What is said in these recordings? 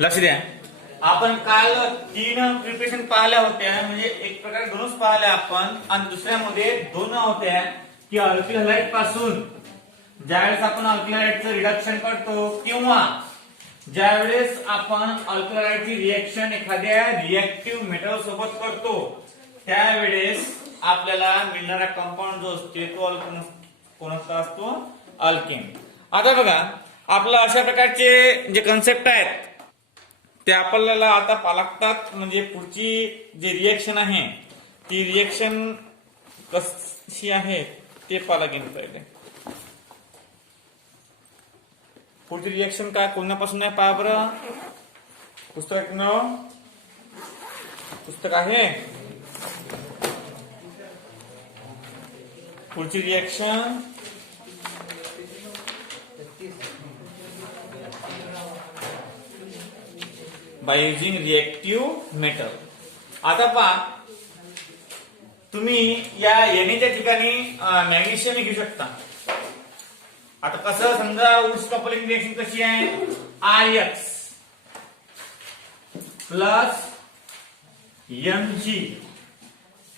लक्ष द्या, आपण काल 3 प्रिपरेशन पाहिल्या होत्या, म्हणजे एक प्रकारे 2च पाहिल्या आपण, आणि दुसऱ्यामध्ये 2 होत्या की अल्किल हॅलाइड पासून ज्यावेळेस आपण अल्किल हॅलाइडचं रिडक्शन करतो किंवा ज्यावेळेस आपण अल्किल हॅलाइडची रिएक्शन एखाद्या रिएक्टिव्ह मेटल सोबत करतो त्यावेळेस आपल्याला मिळणारा कंपाऊंड जो असतो तो अल्किन कोणता असतो, अल्केन. आता बघा, आपलं अशा प्रकारचे जे कन्सेप्ट आहेत ते आपल्याला आता पालकतात, म्हणजे पुढची जी रिएक्शन आहे ती रिएक्शन कशी आहे ते पाला घेऊन पाहिजे. पुढची रिएक्शन काय कोणापासून आहे पहा बरं. पुस्तक आहे. पुढची reaction by using reactive metal. आता पहा, तुम्ही या Na ठिकाणी मॅग्नेशियम घेऊ शकता. आता कसं, समजा वुड्स कपलिंग रिएक्शन कशी आहे, RX plus Mg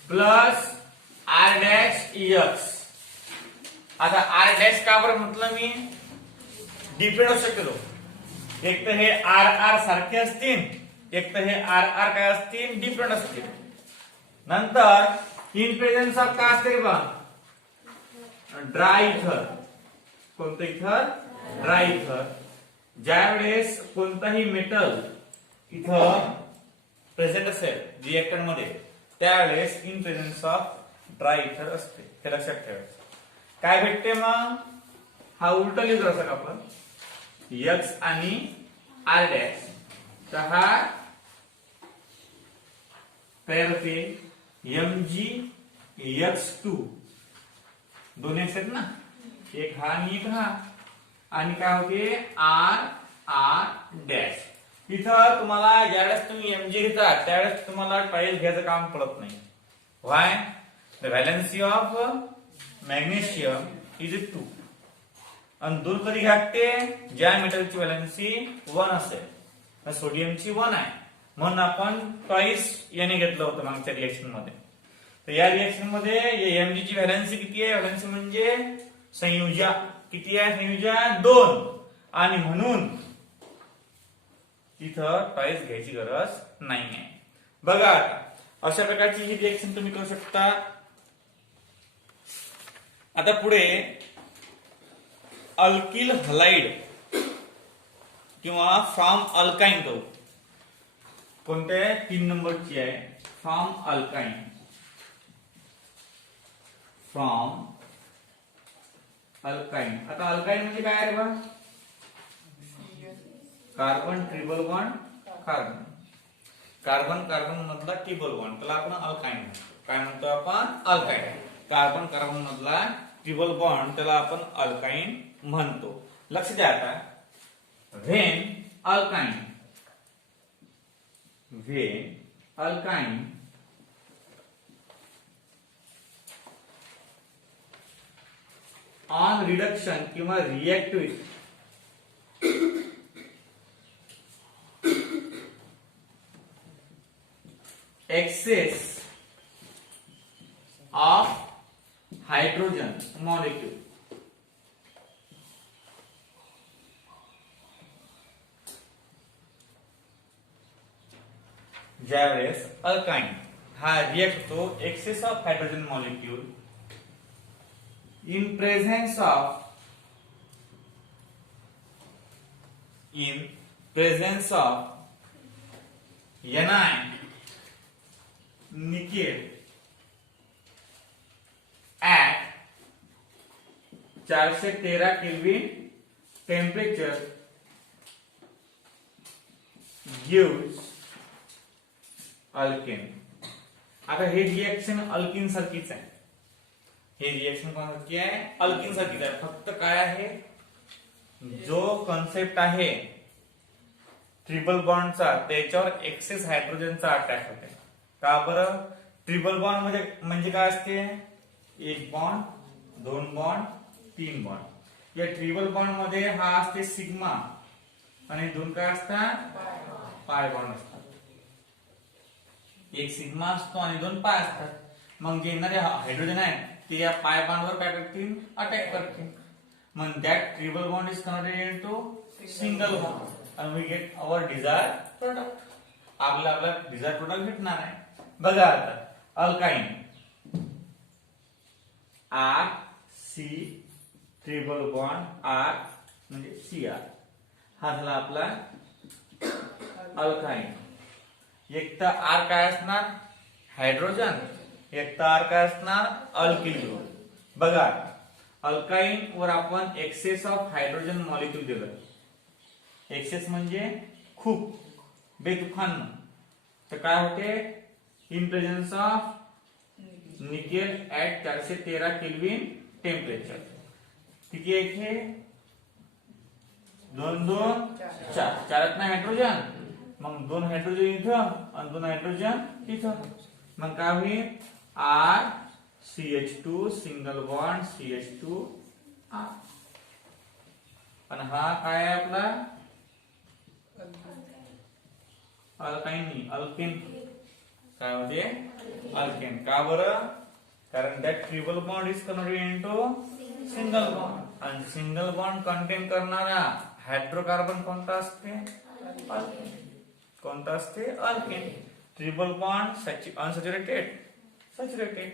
plus R'(X). आता R' का बरं म्हटलं मी, डिफरंट असू शकतो. एक तर हे RR सारखे असतील, एक तर हे RR काय असतील, डिफरंट असतील. नंतर इन प्रेझेन्स ऑफ काय असते रे बा, ड्राय इथर. कोणतं इथर, ड्राय इथर. ज्यावेळेस कोणताही मेटल इथं प्रेझेंट असेल रिएक्टर मध्ये त्यावेळेस इन प्रेझेन्स ऑफ ड्राय इथर असते, हे लक्षात ठेवायचं. काय भेटते मग, हा उलटा लिहितो असं आपण X आणि R', तर हा तयार होते Mgx2. दोन्ही आहेत ना, एक हा आणि एक हा, आणि काय होते R'. इथं तुम्हाला ज्यावेळेस तुम्ही Mg घेता त्यावेळेस तुम्हाला ट्रायल घ्यायचं काम पडत नाही. Why, the valency of magnesium is 2. आणि 2 कधी घ्याते, ज्या मेटलची व्हॅलेन्सी 1 असेल. सोडियमची 1 आहे म्हणून आपण ट्वाइस याने घेतलं होतं मागच्या रिएक्शन मध्ये. तर या रिएक्शन मध्ये Mg ची व्हॅलेन्सी किती आहे, व्हॅलेन्सी म्हणजे संयुजा किती आहे, संयुजा 2, आणि म्हणून इथं ट्वाइस घ्यायची गरज नाहीये. बघा, अशा प्रकारची ही रिएक्शन तुम्ही करू शकता. आता पुढे अल्किल हलाइड किंवा फ्रॉम अल्काइन करू. कोणत्या 3 नंबरची आहे, फ्रॉम अल्काइन. From alkyne. आता अल्काइन म्हणजे काय रे बा, carbon triple bond carbon, carbon carbon मधला ट्रिपल बॉन्ड, त्याला आपण अल्काइन म्हणतो. काय म्हणतो आपण, अल्काइन. कार्बन कार्बन मधला ट्रिपल बॉन्ड त्याला आपण अल्काइन म्हणतो. लक्ष द्या, आता व्हेन अल्काइन ऑन रिडक्शन किंवा react with excess of hydrogen molecule, ज्यावेळेस अल्काइन हा रिएक्ट होतो access of hydrogen molecule in presence of Na nickel at 413 kelvin temperature gives alkane. आता हे रिएक्शन अल्किन सारखीच आहे. हे रिएक्शन कोणासारखी आहे, अल्किन सारखीच आहे. फक्त काय आहे, जो कन्सेप्ट आहे ट्रिपल बॉन्डचा त्याच्यावर एक्सेस हायड्रोजनचा अटॅक होते. का बरं, ट्रिपल बॉन्ड म्हणजे काय असते, 1 बॉन्ड 2 बॉन्ड 3 बॉन्ड. या ट्रिपल बॉन्ड मध्ये हा असते सिग्मा, आणि दोन काय असतात पाय बॉन्ड असतात. एक सिग्मा असतो आणि दोन पाय असतात. मग जे येणारे हायड्रोजन आहे ते या पाय बॉन्डवर काय करतील अटॅक करतील. मग that triple bond is converted into single bond and we get our desired product. आपला डिझायर प्रोडक्ट भेटणार आहे. बघा आता alkyne R C triple bond R म्हणजे Cr हा झाला आपला अल्काइन. एक तर आर काय असणार हायड्रोजन, एक तर आर काय असणार अल्किल ग्रुप. बघा अल्काइन वर आपण एक्सेस ऑफ हायड्रोजन मॉलिक्यूल दिलं. एक्सेस म्हणजे खूप बेतुफान. तर काय होते in presence of nickel at 413 kelvin temperature. किती आहे इथे 2 2 4 चारात ना हायड्रोजन. मग 2 हायड्रोजन इथं आणि 2 हायड्रोजन इथं. मग काय होईल R CH2 single bond CH2 R. आणि हा काय आहे आपला अल्काइन अल्केन. काय होते अल्केन. का बरं कारण that triple bond is converted into single bond. आणि सिंगल बॉन्ड कंटेन करणारा हायड्रोकार्बन कोणता असते अल्केन. कोणता असते alkane. Triple bond unsaturated saturated.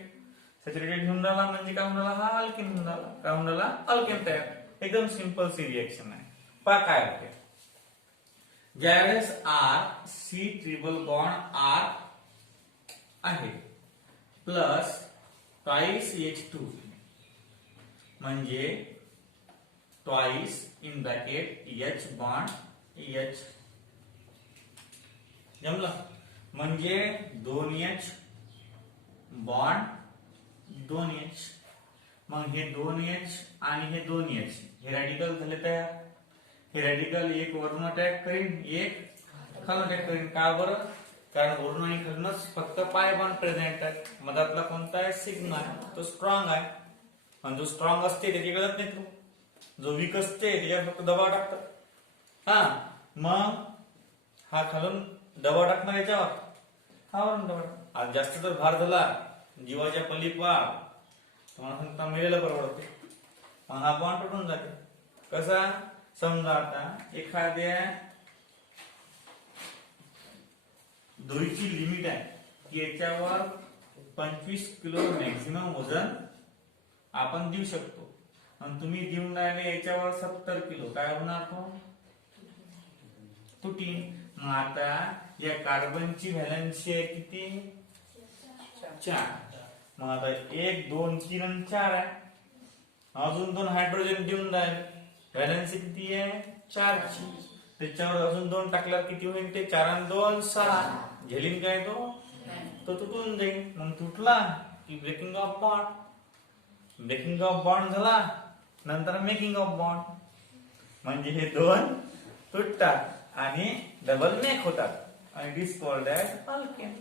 Saturated होऊन राहिला म्हणजे काय होऊन राहिला हा अल्केन होऊन राहिला. काय होऊन राहिला अल्केन तयार. एकदम सिंपल सी रिएक्शन आहे. पहा काय होते ज्यावेळेस R C triple bond R आहे प्लस ट्वाइस H2 म्हणजे twice in bracket H bond H. जमलं म्हणजे 2H बॉन्ड 2H. मग हे 2H आणि हे 2H हे रॅडिकल झाले तयार. हे रॅडिकल एक वरून अटॅक करीन एक खालून अटॅक करीन. का बरं कारण वरून आणि खालूनच फक्त पाय बॉन्ड प्रेझेंट आहे. मधातला कोणता आहे सिग्मा आहे तो स्ट्रॉंग आहे. आणि जो स्ट्रॉंग असते त्याची कळत नाही. तो जो वीक असते त्याच्यावर फक्त दबाव टाकतात. हा मग हा खालून दबाव टाकणार याच्यावर हा वरून दबाव. आज जास्त जर भार झाला जीवाच्या पलीपार तुम्हाला सांगता मेलेला परवडते. मग हा बॉन्ड तुटून जाते. कसा समजा आता एखाद्या दोरीची लिमिट आहे की याच्यावर 25 किलो मॅक्झिमम वजन आपण देऊ शकतो. आणि तुम्ही देऊन राहिले याच्यावर 70 किलो. काय होणार तो तुटी. मग आता या कार्बनची व्हॅलन्सी आहे किती 4. मग आता 1 2 3 आणि 4 आहे. अजून 2 हायड्रोजन देऊन राहिले. व्हॅलन्सी किती आहे 4 ची. त्याच्यावर अजून 2 टाकल्यावर किती होईल ते 4 आणि 2 6. झेलिन काय तो तुटून जाईल. मग तुटला की breaking of bond. Breaking of bond झाला नंतर मेकिंग ऑफ बॉन्ड. म्हणजे हे 2 तुटतात आणि डबल मेक होतात. आणि this called as alkane.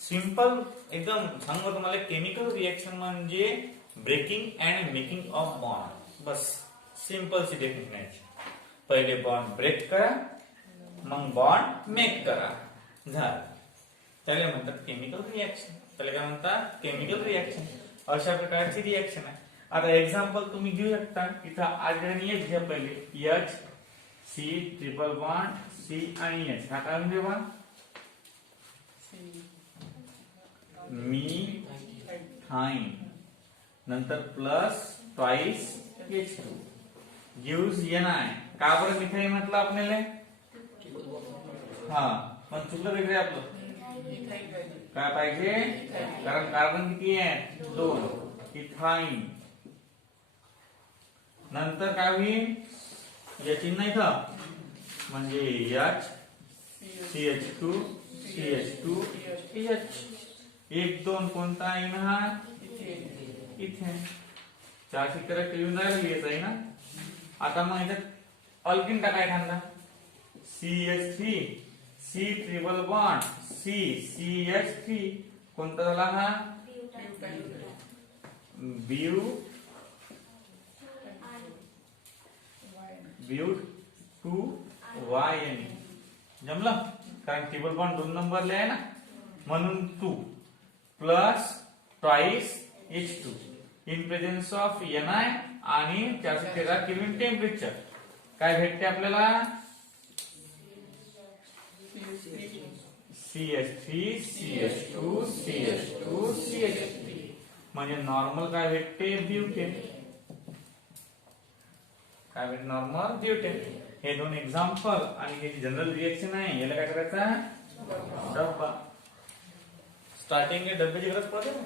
Simple एकदम सांगू तुम्हाला केमिकल रिएक्शन म्हणजे breaking and making of bond. बस सिंपल सी डेफिनेशन. पहिले बॉन्ड ब्रेक करा मग बॉन्ड मेक करा झालं. त्याला म्हणतात केमिकल रिएक्शन. त्याला काय म्हणतात केमिकल रिएक्शन. अशा प्रकारची रिएक्शन आहे. आता एक्झाम्पल तुम्ही घेऊ शकता. इथं आर्गन H घ्या पहिले H C triple bond C आणि H. हा काय म्हणजे बॉन्ड मी थाइन नंतर plus twice H2 gives Ni. का बरं मिथाइल म्हटलं आपल्याला. हा पण चुकलं वेगळे आपलं काय पाहिजे कारण कार्बन किती आहे 2 इथाइन. नंतर काय होईल या चिन्ह इथं म्हणजे H CH2 CH2 H. 1 2 कोणता आहे ना हा इथे 413 केल्विन राहिली आहे ना. आता मग याच्यात अल्किन टाकाय एखादा CH3 C triple bond C CH3 कोणता झाला हा ब्यूट 2 YNE. जमलं? कारण ट्रिपल बॉन्ड 2 नंबरला आहे ना, म्हणून 2 plus twice H2 in presence of Ni आणि 413 केल्विन टेम्परेचर. काय भेटते आपल्याला? CH3 CH2 CH2 CH3 म्हणजे नॉर्मल काय भेटते? ब्युटेन. काय भेटते? Normal butane. हे दोन एक्झाम्पल आणि हे जनरल रिएक्शन आहे, याला काय करायचा? डब्बा. स्टार्टिंग डब्याची गरज पडते ना.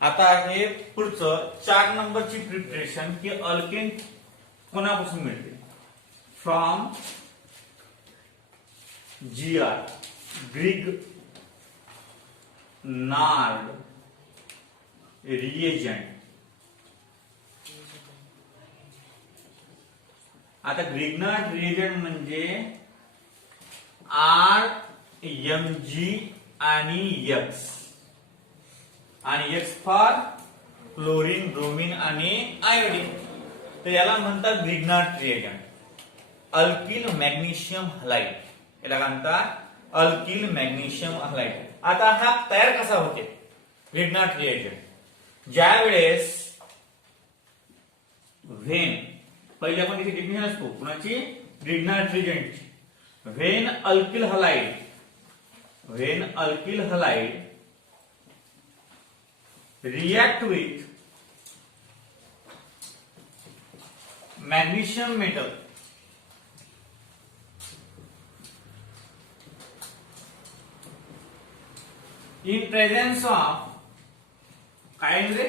आता हे पुढचं 4 नंबरची प्रिपरेशन की अल्केन कोणापासून मिळते? From GR Grignard reagent. आता ग्रिग्नार्ड रिएजंट म्हणजे RMG आणि X आणि X फॉर क्लोरीन, ब्रोमीन आणि आयोडीन. तर याला म्हणतात Grignard reagent. Alkyl magnesium halide, याला काय म्हणतात? Alkyl magnesium halide. आता हा तयार कसा होते ग्रिग्नार्ड रिएजंट? ज्या वेळेस व्हेन, पहिले आपण तिथे डेफिनेशन असतो कुणाची? ग्रिग्नार्ड रिएजंटची. When alkyl halide react with magnesium metal in presence of काय म्हणजे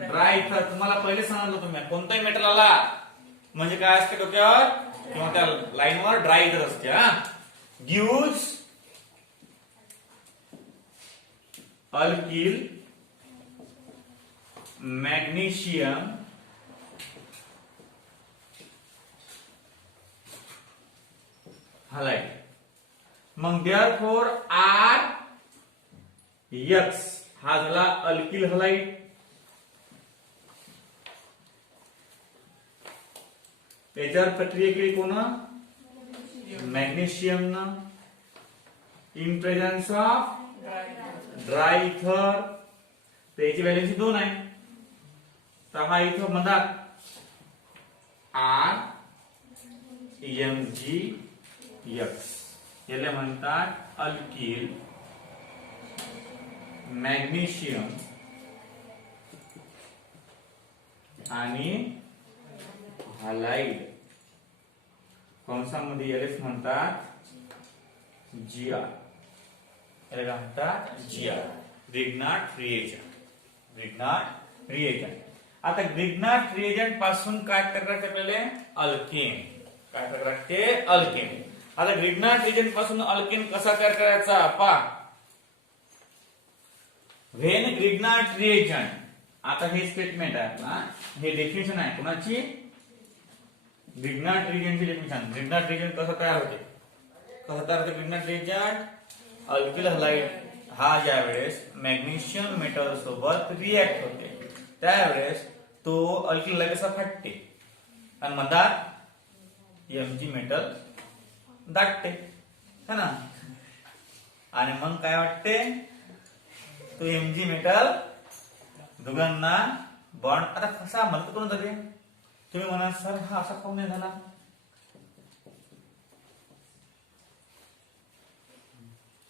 ड्राय इथर. तुम्हाला पहिले सांगितलं तुम्ही कोणताही मेटल आला म्हणजे काय असते डोक्यावर किंवा त्या लाईनवर ड्राय इथर असते. gives alkyl magnesium halide. मग therefore RX हा झाला अल्किल हलाइड. त्याच्यावर प्रक्रिया केली कोण? मॅग्नेशियम ना, इन प्रेझेन्स ऑफ ड्राय इथर. त्याची व्हॅलेन्सी 2 आहे, तर हा इथं म्हणतात RMgX. याला म्हणतात अल्किल मॅग्नेशियम आणि हलाइड. कंसामध्ये यालाच म्हणतात GR. याला म्हणतात GR, ग्रिग्नार्ड रिएजंट. आता ग्रिग्नार्ड रिएजंट पासून काय करायचं आपल्याला? अल्केन. काय करायचं? अल्केन. आता ग्रिग्नार्ड रिएजंट पासून अल्केन कसा तयार करायचा? पहा, व्हेन ग्रिग्नार्ड रिएजंट. आता हे स्टेटमेंट आहे आपला, हे डेफिनेशन आहे कोणाची? ग्रिग्नार्ड रिएजंटची डेफिनेशन. ग्रिग्नार्ड रिएजंट कसं तयार होते? ग्रिग्नार्ड रिएजंट अल्किल हलाइड हा ज्या वेळेस मॅग्नेशियम मेटल सोबत रिएक्ट होते त्यावेळेस तो अल्किल हलाइड कसा फाटते आणि म्हणतात Mg मेटल दाटते, है ना. आणि मग काय वाटते? तो Mg मेटल दोघांना बॉन्ड. आता कसा म्हणत कोण जाते? तुम्ही म्हणा सर हा असा काऊन नाही झाला?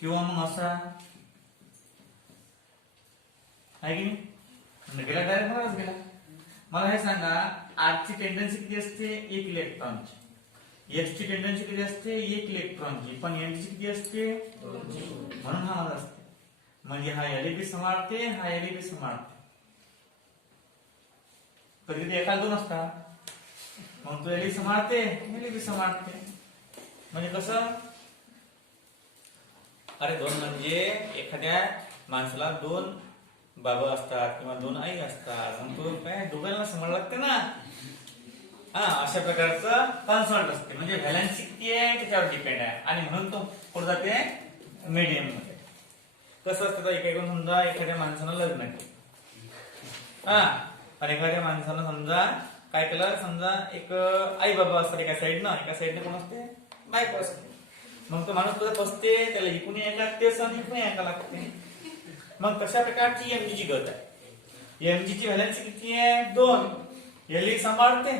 किंवा मग असा आहे की नाही? गेला डायरेक्ट मलाच गेला. मला हे सांगा, आरची टेंडन्सी किती असते? 1 इलेक्ट्रॉनची. एक्स ची टेंडन्सी किती असते? 1 इलेक्ट्रॉनची. पण एनची किती असते? 2. म्हणून हा मला असते. म्हणजे हा एलईबी सांभाळते, हा एलईबी सांभाळते. कधी कधी एकाला 2 असतात, मग तो एलईबी सांभाळते, एलईबी सांभाळते. म्हणजे कसं? अरे 2 म्हणजे एखाद्या माणसाला 2 बाबा असतात किंवा 2 आई असतात, मग तो काय दोघांना सांभाळावं लागते ना. अशा प्रकारचं कॉन्सोनंट असते, म्हणजे व्हॅलन्सी किती आहे त्याच्यावर डिपेंड आहे, आणि म्हणून तो पुढे जाते मीडियम मध्ये. कसं असतं तर समजा एखाद्या माणसानं लग्न केलं, आणि एखाद्या माणसानं समजा काय केलं, समजा एक आई बाबा असतात एका साईडने कोण असते, बायको असते. मग तो माणूस तुझा बसते, त्याला इकून यायला लागते, सण इकून यायला लागते. मग तशा प्रकारची एमजी ची गत आहे. एमजी ची व्हॅलन्सी किती आहे, 2. यालाही सांभाळते,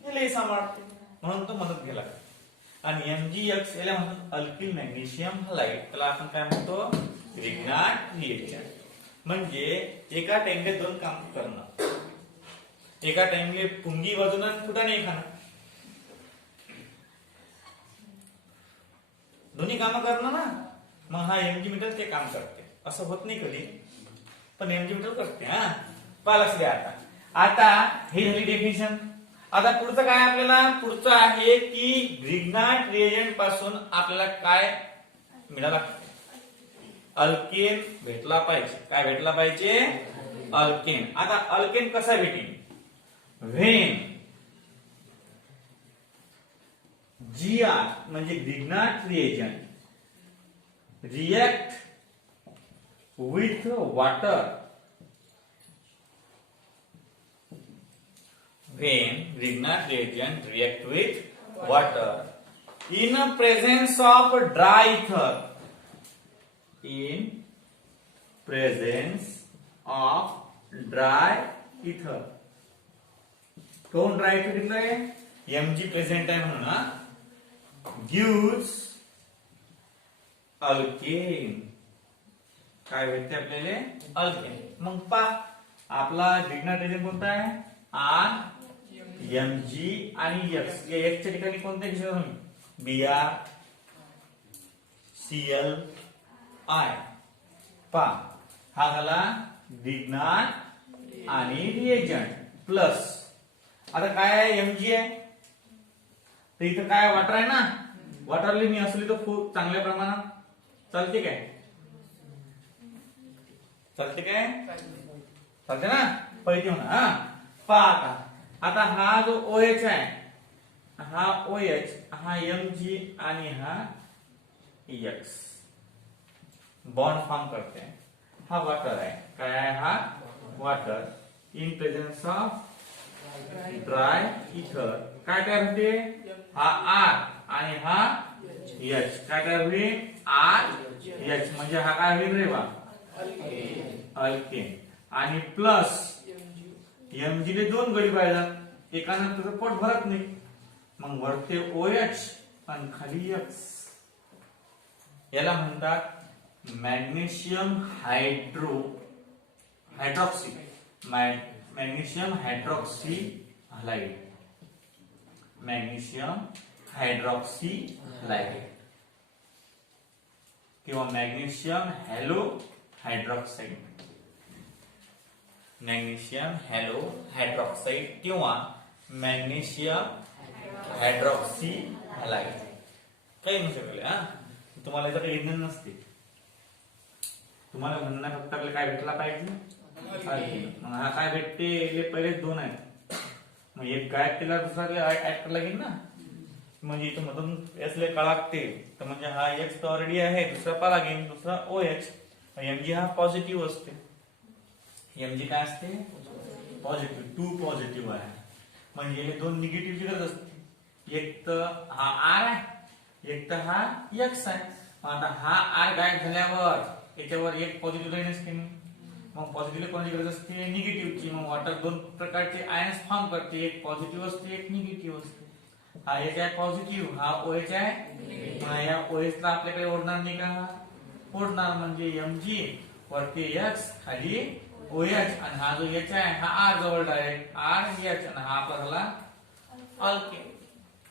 यालाही सांभाळते, म्हणून तो मदत घ्यायला. आणि एमजीएक्स याला म्हणतात अल्किल मॅग्नेशियम हलाइड. त्याला आपण काय म्हणतो, रिग्नाट रिएक्शन. म्हणजे एका टाइमले 2 काम करणं, एका टाइमले पुंगी वाजवणं, फुटाणे खाणं, दोन्ही काम करणं ना. मग हा एमजी मीटर ते काम करते. असं होत नाही कधी, पण एमजी मीटर करते. लक्ष द्या. आता ही झाली डेफिनेशन. आता पुढचं काय, आपल्याला पुढचं आहे की ग्रिग्नाट रिएजंट पासून आपल्याला काय मिळाला, अल्केन भेटला पाहिजे. काय भेटला पाहिजे, अल्केन. आता अल्केन कसा भेटेल, व्हेन जीआर म्हणजे ग्रिग्नाट reagent react with water, when Grignard reagent react with water in presence of dry ether, in presence of dry ether. कोण ड्राय ether दिलंय, Mg प्रेझेंट आहे म्हणून, gives अल्केन. काय भेटते आपल्याला, अल्केन. मग पा आपला ग्रिग्नाट रिएजंट कोणता आहे, आर Mg आणि X. या X च्या ठिकाणी कोणते घेऊ, Br Cl I. पा हा झाला ग्रिग्नाट आणि रिएजंट प्लस. आता काय आहे, Mg आहे, तर इथं काय वॉटर आहे ना. वॉटरली मी असली तर खूप चांगल्या प्रमाणात चालते काय, चालते काय, चालते ना. पहिली म्हणा पहा. आता हा जो OH आहे, हा OH, हा Mg आणि हा X बॉन्ड फॉर्म करते. हा वॉटर आहे, काय आहे, हा water in presence of dry इथर. काय तयार होते, हा R आणि हा H. काय तयार होईल, RH. म्हणजे हा काय होईल रे बा, अल्केन. आणि प्लस Mg ले 2 गडी पाहिजे, एकानं तुझं पोट भरत नाही, मग वरते OH आणि खाली X. याला म्हणतात magnesium hydroxy, magnesium hydroxy halide, magnesium hydroxy halide किंवा magnesium halo hydroxide, magnesium halo hydroxide किंवा मॅग्नेशियम हायड्रॉक्सी हलाइड. काही म्हणू शकले. तुम्हाला याचं काही विज्ञान नसते, तुम्हाला म्हणणं फक्त आपल्याला काय भेटला पाहिजे. मग हा काय भेटते, पहिले 2 आहेत, मग एक गायब केला, दुसरा ऍक्टर लागेल ना. म्हणजे इथं मधून असले का लागते, तर म्हणजे हा X ऑलरेडी आहे, दुसरा पा लागेल, दुसरा OH. Mg हा पॉझिटिव्ह असते, Mg काय असते, पॉझिटिव्ह. 2 पॉझिटिव्ह आहे, म्हणजे हे 2 निगेटिव्हची गरज असते. एक तर हा R आहे, एक तर हा X आहे. आता हा R गायब झाल्यावर याच्यावर एक पॉझिटिव्ह लाईन असते, मग पॉझिटिव्ह कोणाची गरज असते, निगेटिव्हची. मग वॉटर 2 प्रकारचे आयन्स फॉर्म करते, एक पॉझिटिव्ह असते, एक निगेटिव्ह असते. हा H आहे पॉझिटिव्ह, हा OH आहे. मग या OH ला आपल्याकडे ओढणार नाही का, ओढणार. म्हणजे Mg वरती X खाली OH, आणि हा जो H आहे हा R जवळ डायरेक्ट RH, आणि हा आपला झाला अल्केन.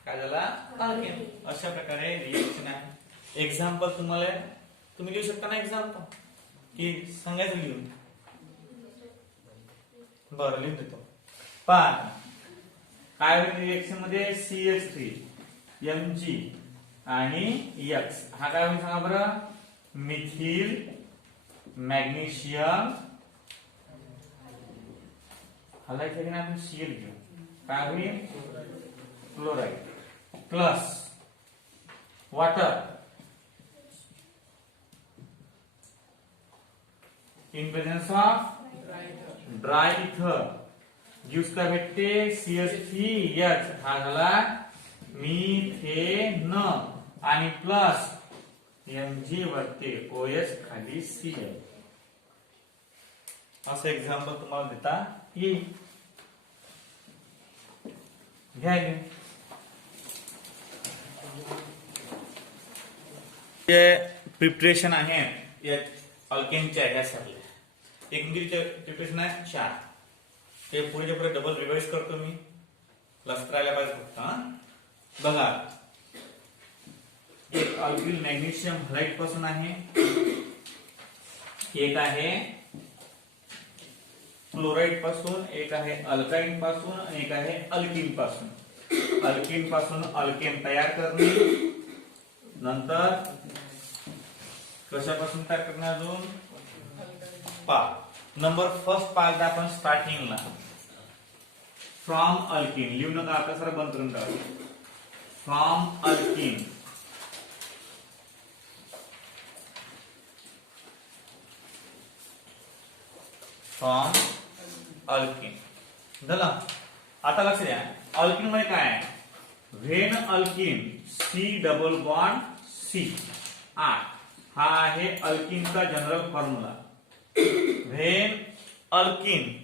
काय झाला, अल्केन. अशा प्रकारे रिएक्शन आहे. एक्झाम्पल तुम्ही लिहू शकता ना, एक्झाम्पल की सांगायचं लिहून. बरं लिहून देतो. पहा काय होईल रिएक्शन मध्ये, CH3 Mg आणि X. हा काय होईल सांगा बरं, मिथिल मॅग्नेशियम हलायचं की नाही, आपण Cl घेऊ. काय होईल chloride plus water in presence of dry इथर गिव्स काय भेटते CH3H हा झाला मिथेन आणि प्लस Mg वरती OH खाली Cl असं एक्झाम्पल तुम्हाला देता येईल घ्यायला जे प्रिपरेशन आहे या अल्केनच्या ह्या सगळ्या एकूणचे प्रिपरेशन आहे 4 ते पुढे पुढे डबल रिवाइज करतो मी लक्षात राहायला पाहिजे फक्त बघा एक अल्किल मॅग्नेशियम हलाइड पासून आहे एक आहे क्लोराइड पासून एक आहे अल्काइन पासून आणि एक आहे अल्किन पासून अल्किन पासून अल्केन तयार करणे नंतर कशापासून तयार करणे अजून नंबर फर्स्ट पाहिजे आपण स्टार्टिंगला फ्रॉम अल्किन लिहू नका आता सर बंद करून टाकू फ्रॉम अल्किन फ्रॉम अल्किन झालं आता लक्ष द्या अल्किन मध्ये काय आहे when alkene C double bond C R हा आहे अल्किनचा general formula when alkene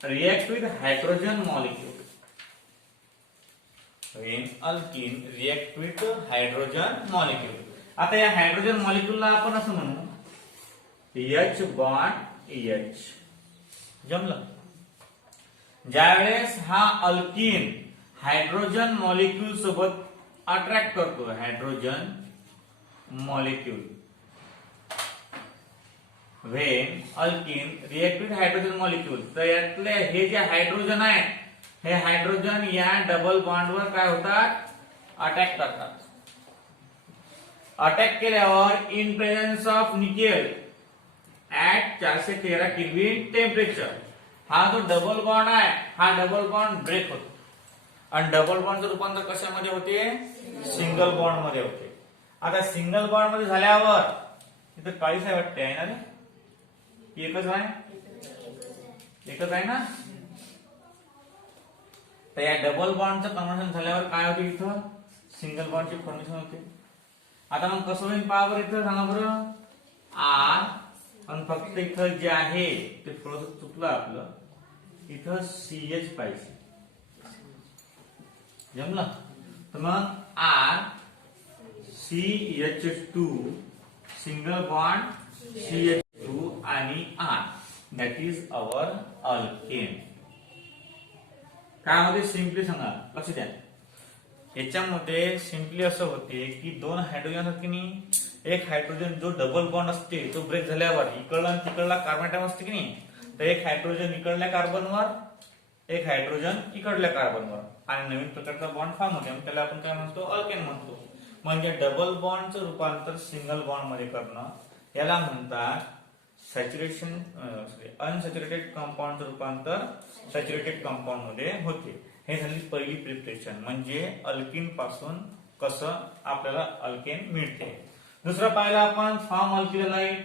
react with hydrogen molecule when alkene react with hydrogen molecule आता या हायड्रोजन मॉलिक्यूलला आपण असं म्हणू H बॉन्ड H जमलं ज्यावेळेस हा अल्कीन हायड्रोजन मॉलिक्यूल सोबत अट्रॅक्ट करतो hydrogen molecule when alkene react with hydrogen molecule तर यातले हे जे हायड्रोजन आहे हे हायड्रोजन या डबल बॉन्डवर काय होतात अटॅक करतात अटॅक केल्यावर in presence of nickel at 413 kelvin temperature हा जो डबल बॉन्ड आहे हा डबल बॉन्ड ब्रेक होतो आणि डबल बॉन्डचं रूपांतर कशामध्ये होते सिंगल बॉन्ड मध्ये होते आता सिंगल बॉन्ड मध्ये झाल्यावर इथं काहीच आहे वाटते आहे ना रे एकच आहे ना तर या डबल बॉन्डचं कन्व्हर्जन झाल्यावर काय होते इथं सिंगल बॉन्डची फॉर्मेशन होते आता मग कसं होईल पहा बरं इथं सांगा बरं आर आणि फक्त इथं जे आहे ते थोडंसं चुकलं आपलं इथं CH पाहिजे जमलं तर मग R CH2 single bond CH2 आणि R that is our alkane काय होते सिंपली सांगा लक्ष द्या याच्यामध्ये सिंपली असं होते की दोन हायड्रोजन असतात की नाही एक हायड्रोजन जो डबल बॉन्ड असते तो ब्रेक झाल्यावर इकडला आणि तिकडला कार्बन अटॉम असते की नाही तर एक हायड्रोजन इकडल्या कार्बनवर एक हायड्रोजन इकडल्या कार्बनवर आणि नवीन प्रकारचा बॉन्ड फॉर्म होते त्याला आपण काय म्हणतो अल्केन म्हणतो म्हणजे डबल बॉन्डचं रूपांतर सिंगल बॉन्ड मध्ये करणं याला म्हणतात सॅच्युरेशन अनसॅच्युरेटेड कंपाऊंडचं रूपांतर सॅच्युरेटेड कंपाऊंड मध्ये होते हे झाली पहिली प्रिपरेशन म्हणजे अल्किन पासून कसं आपल्याला अल्केन मिळते दुसरं पाहिलं आपण from alkyl halide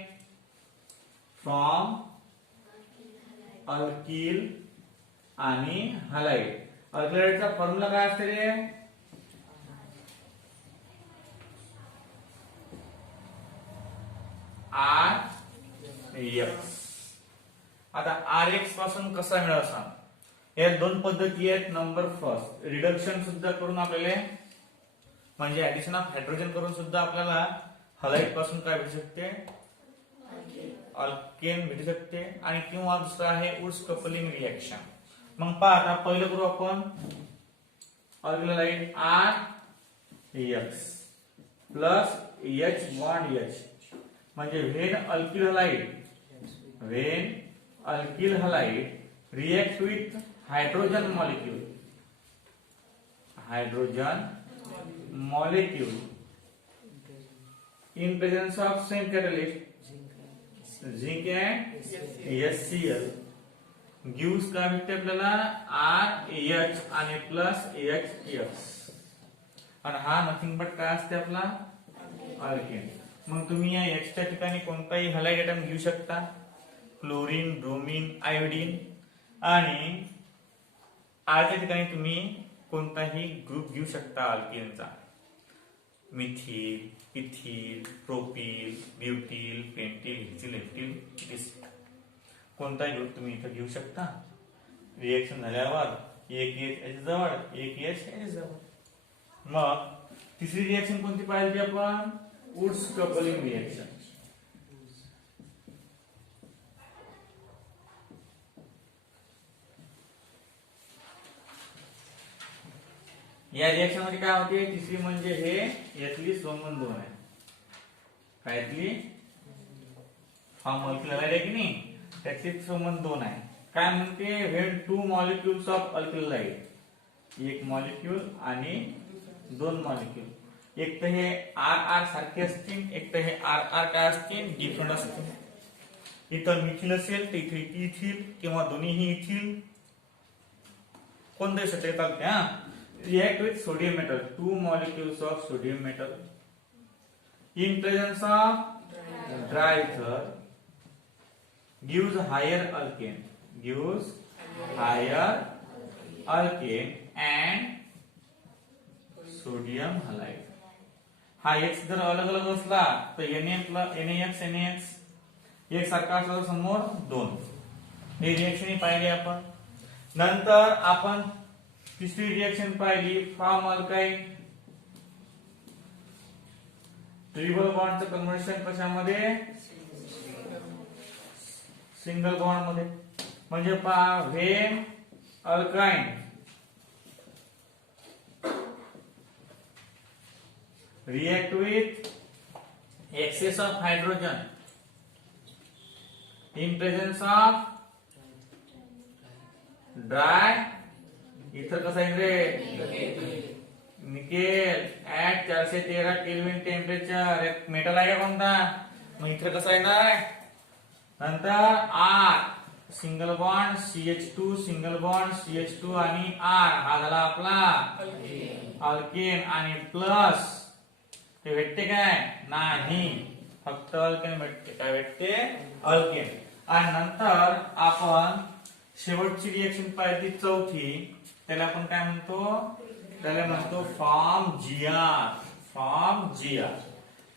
from alkyl आणि हलाइड अल्किलाइडचा फॉर्म्युला काय असते रे RX आता RX पासून कसा मिळाला सांग या दोन पद्धती आहेत नंबर फर्स्ट रिडक्शन सुद्धा करून आपल्याला म्हणजे ऍडिशन ऑफ हायड्रोजन करून सुद्धा आपल्याला हलाइड पासून काय भेटू शकते अल्केन भेटू शकते आणि किंवा दुसरं आहे वुड्स कपलिंग रिएक्शन मग पहा आता पहिलं करू आपण अल्किलाइड RX plus H bond H म्हणजे when alkyl halide react with hydrogen molecule in presence of same catalyst zinc and HCl gives काय भेटते आपल्याला RH आणि प्लस HX आणि हा नथिंग बट काय असते आपला अल्केन. मग तुम्ही या H च्या ठिकाणी कोणताही हॅलाइड आयटम घेऊ शकता, क्लोरीन, ब्रोमीन, आयोडीन, आणि R च्या ठिकाणी तुम्ही कोणताही ग्रुप घेऊ शकता अल्केनचा, methyl, ethyl, propyl, butyl, pentyl, hexyl, ethyl, कोणताही ग्रुप तुम्ही इथे घेऊ शकता. रिएक्शन झाल्यावर एक H जवळ, एक H जवळ. मग तिसरी रिएक्शन कोणती पाहिजे आपण, वुड्स कपलिंग रिएक्शन. या रिएक्शन मध्ये काय होते, तिसरी म्हणजे हे यातली संबंध 2 आहे. कायतली फॉर्म मॉलिक्युलर आहे की नाही, त्याचे संबंध 2 आहे. काय म्हणते, व्हेन 2 मॉलिक्युल्स ऑफ अल्कलाइड, एक मॉलिक्यूल आणि 2 मॉलिक्यूल, एक तर हे RR सारखे असतील, एक तर हे RR काय असतील, डिफरंट असतील. इथं मिथिल असेल तर इथे इथिल किंवा दोन्हीही इथिल, कोणत्याही शक्यता येतात. React with sodium metal, 2 molecules of sodium metal in presence of dry ether gives higher alkane and sodium halide. हा X जर अलग अलग असला तर NaX एक सारखा असला समोर 2. हे रिएक्शन पाहिली आपण. नंतर आपण तिसरी रिएक्शन पाहिली, फॉर्म अल्काइन. ट्रिपल बॉन्डचं कन्व्हर्शन कशामध्ये, सिंगल बॉन्ड मध्ये. म्हणजे पहा, when alkyne react with excess of hydrogen in presence of dry इथं कसं आहे रे, nickel at 413 kelvin temperature. Metal आहे का कोणता, मग इथं कसं आहे ना. नंतर R single bond CH2 single bond CH2 आणि R हा झाला आपला अल्केन, आणि प्लस ते भेटते काय, नाही, फक्त अल्केन भेटते. काय भेटते, अल्केन. आणि नंतर आपण शेवटची रिएक्शन पाहिली, चौथी, त्याला आपण काय म्हणतो, त्याला म्हणतो फॉर्म GR.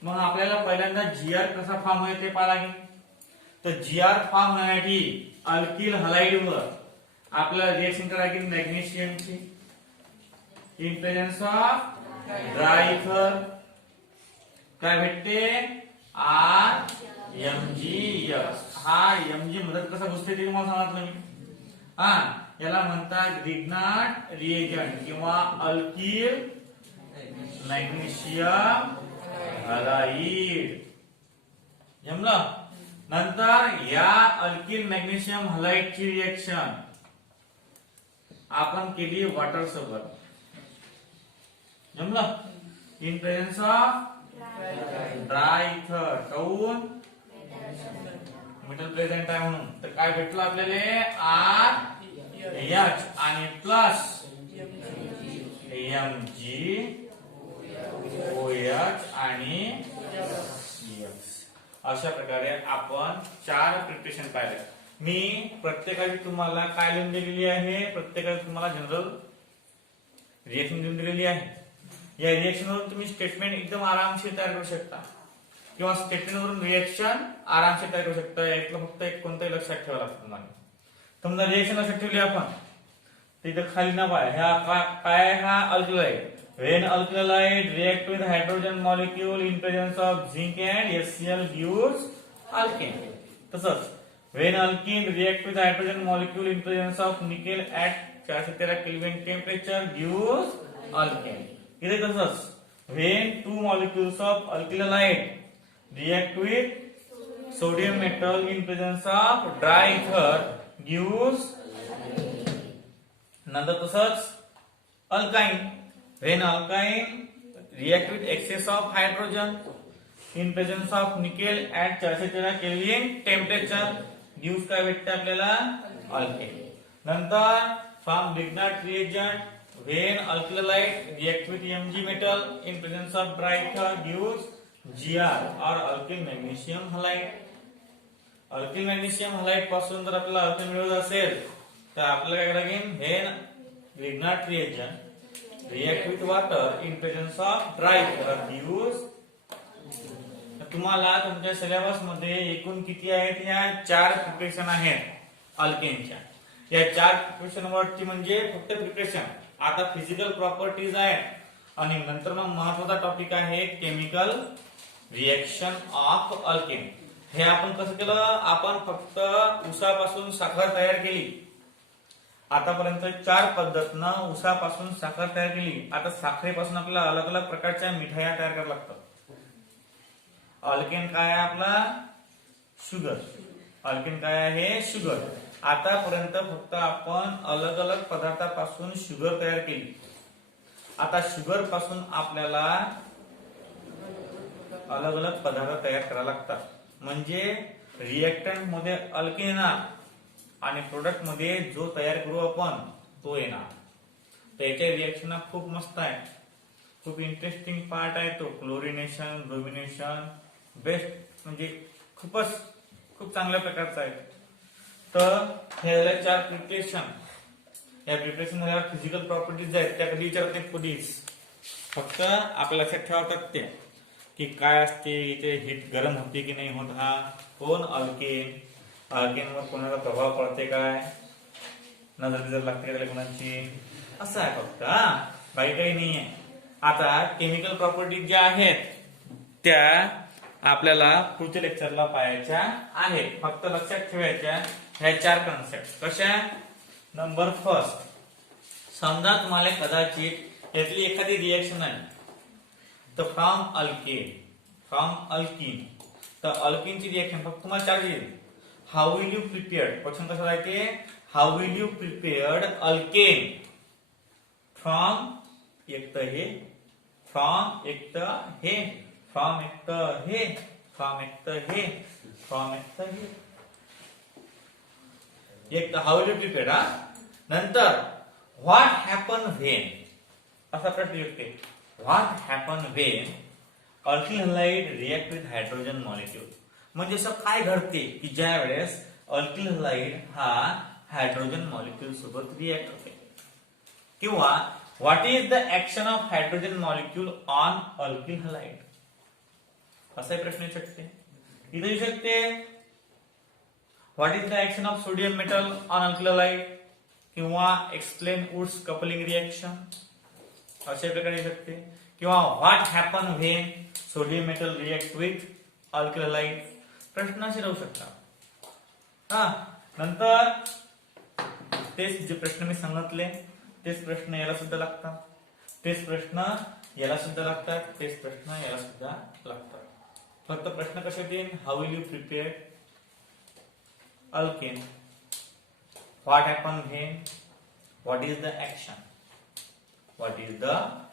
मग आपल्याला पहिल्यांदा GR कसा फॉर्म होईल ते पाहायला लागेल. तर GR फॉर्म होण्यासाठी अल्किल हलाइड वर आपल्याला रिएक्शन करायची मॅग्नेशियमची इन प्रेझेन्स ऑफ ड्राय इथर. काय भेटते, RMgS. हा Mg मदत कसा घुसते ते तुम्हाला सांगितलं मी. याला म्हणतात ग्रिग्नार्ड रिएजंट किंवा अल्किल मॅग्नेशियम हलाइड. जमलं. नंतर या अल्किल मॅग्नेशियम हलाइडची रिएक्शन आपण केली वॉटर सोबत. जमलं. इन प्रेझेन्स ऑफ ड्राय इथर. काऊन, मेटल प्रेझेंट आहे म्हणून. तर काय भेटलं आपल्याला, RH आणि प्लस MgOH आणि X. अशा प्रकारे आपण 4 प्रिपरेशन पाहिले. मी प्रत्येकाची तुम्हाला काय लिहून दिलेली आहे, प्रत्येकाची तुम्हाला जनरल रिएक्शन लिहून दिलेली आहे. या रिएक्शन वरून तुम्ही स्टेटमेंट एकदम आरामशीर तयार करू शकता, किंवा स्टेटमेंट वरून रिएक्शन आरामशीर तयार करू शकता. यातलं फक्त एक कोणतंही लक्षात ठेवावं लागतं तुम्हाला. समजा रिएक्शन लक्षात ठेवली आपण, तिथे खाली ना पाय ह्या काय, हा alkyl halide. When alkyl halide react with hydrogen molecule in presence of zinc and HCl gives alkane. तसंच when alkene react with hydrogen molecule in presence of nickel at 413 kelvin temperature gives alkane. इथे तसंच when 2 molecules of alkyl halide react with sodium metal in presence of dry ether gives नंतर तसंच alkyne. When alkyne react with excess of hydrogen in presence of nickel at 413 kelvin temperature gives काय भेटते आपल्याला alkane. नंतर from lignite reagent when alkyl halide react with Mg metal in presence of dry ether gives Gr or alkyl magnesium halide. alkyl magnesium halide पासून जर आपल्याला alkane मिळवत असेल तर आपल्याला काय लागेल when lignite reagent react with water in presence of dry ether gives. तुम्हाला तुमच्या सिलेबस मध्ये एकूण किती आहेत ह्या 4 प्रिपरेशन आहेत अल्केनच्या. या 4 प्रिपरेशन वरती म्हणजे फक्त प्रिपरेशन. आता फिजिकल प्रॉपर्टीज आहेत आणि नंतर मग महत्त्वाचा टॉपिक आहे केमिकल रिएक्शन ऑफ अल्केन. हे आपण कसं केलं, आपण फक्त ऊसापासून साखर तयार केली. आतापर्यंत 4 पद्धतीनं ऊसापासून साखर तयार केली. आता साखरेपासून आपल्याला अलग अलग प्रकारच्या मिठाया तयार कराव्या लागतात. अल्केन काय आहे आपला शुगर. अल्केन काय आहे शुगर. आतापर्यंत फक्त आपण अलग अलग पदार्थापासून शुगर तयार केली. आता शुगर पासून आपल्याला अलग अलग पदार्थ तयार करावे लागतात. म्हणजे रिएक्टंट मध्ये अल्केन येणार आणि प्रोडक्ट मध्ये जो तयार करू आपण तो येणार. त्याच्या रिएक्शन खूप मस्त आहे, खूप इंटरेस्टिंग पार्ट आहे तो. क्लोरिनेशन, ब्रोमिनेशन बेस्ट म्हणजे खूप चांगल्या प्रकारचा आहे. तर हे 4 प्रिपरेशन. या प्रिपरेशन मध्ये फिजिकल प्रॉपर्टीज आहेत त्या कधी विचारत नाही पोलीस. फक्त आपल्या लक्षात ठेवतात ते की काय असते इथे, हीट गरम होते की नाही होत, हा कोण अल्केन, अल्केनवर कोणाला प्रभाव पडते काय, नजर लागते का कोणाची, असं आहे फक्त. बाकी काही नाहीये. आता केमिकल प्रॉपर्टीज ज्या आहेत त्या आपल्याला पुढच्या लेक्चरला पाहायच्या आहेत. फक्त लक्षात ठेवायच्या ह्या 4 कन्सेप्ट. कशा? नंबर फर्स्ट, समजा तुम्हाला कदाचित यातली एखादी रिएक्शन आहे तर फ्रॉम अल्कीन तर अल्कीनची रिएक्शन फक्त तुम्हाला 4 येईल. How will you prepared, question कसं राहते, how will you prepared alkane from एक तर हे, फ्रॉम एक तर हे, फ्रॉम एक तर हे, फ्रॉम एक तर हे, फ्रॉम एक तर हे. एक तर हाऊ विल यू प्रिपेअर्ड. नंतर व्हॉट हॅपन व्हेन, असा प्रश्न येते. What happen when alkyl halide react with hydrogen molecule. म्हणजे असं काय घडते की ज्या वेळेस अल्किल हलाइड हा हायड्रोजन मॉलिक्यूल सोबत रिएक्ट होते. किंवा what is the action of hydrogen molecule on alkyl halide, असाही प्रश्न येऊ शकते. इथे येऊ शकते what is the action of sodium metal on alkyl halide किंवा एक्सप्लेन वुड्स कपलिंग रिएक्शन, अशा प्रकारे येऊ शकते. किंवा what happen when sodium metal react with alkyl halide, प्रश्न असे राहू शकतात. नंतर तेच जे प्रश्न मी सांगितले तेच प्रश्न याला सुद्धा लागतात, तेच प्रश्न याला सुद्धा लागतात, तेच प्रश्न याला सुद्धा लागतात. फक्त प्रश्न कसे येतील, how will you prepare alkane, what happen when, what is the action, what is the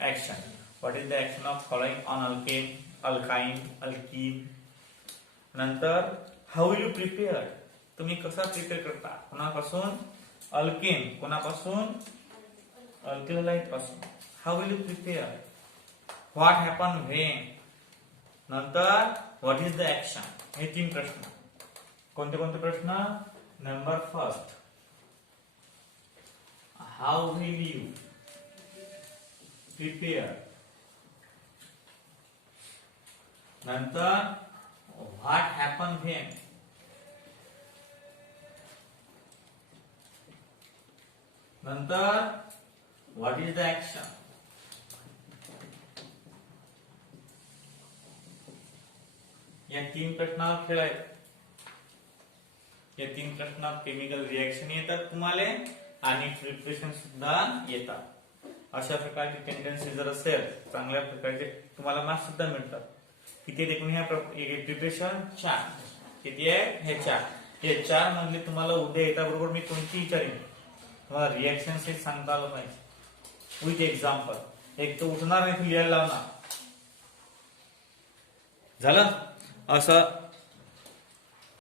action, what is the action of following on alkane, alkyne, alkyne. नंतर हाऊ विल यू प्रिपेअर, तुम्ही कसा प्रिपेअर करता, कोणापासून, alkane, कोणापासून, alkyl halide पासून. How will you prepare, what happen when, नंतर what is the action. हे 3 प्रश्न. कोणते कोणते प्रश्न? Number first, how will you prepare, नंतर व्हॉट हॅपन व्हेन, नंतर व्हॉट इज द ऍक्शन. या 3 प्रश्नावर खेळ आहेत. या 3 प्रश्नात केमिकल रिएक्शन येतात तुम्हाला आणि प्रिपरेशन सुद्धा येतात. अशा प्रकारची टेंडन्सी जर असेल चांगल्या प्रकारचे तुम्हाला मार्क्स सुद्धा मिळतात. किती एकूण ह्या प्रिपरेशन 4. किती आहे हे 4. हे 4 मधले तुम्हाला उद्या येता बरोबर मी कोणती विचारेन तुम्हाला रिएक्शन से सांगता आलं पाहिजे विथ एक्झाम्पल. एक तर उठणार नाही लिहायला लावणार. झालं. असं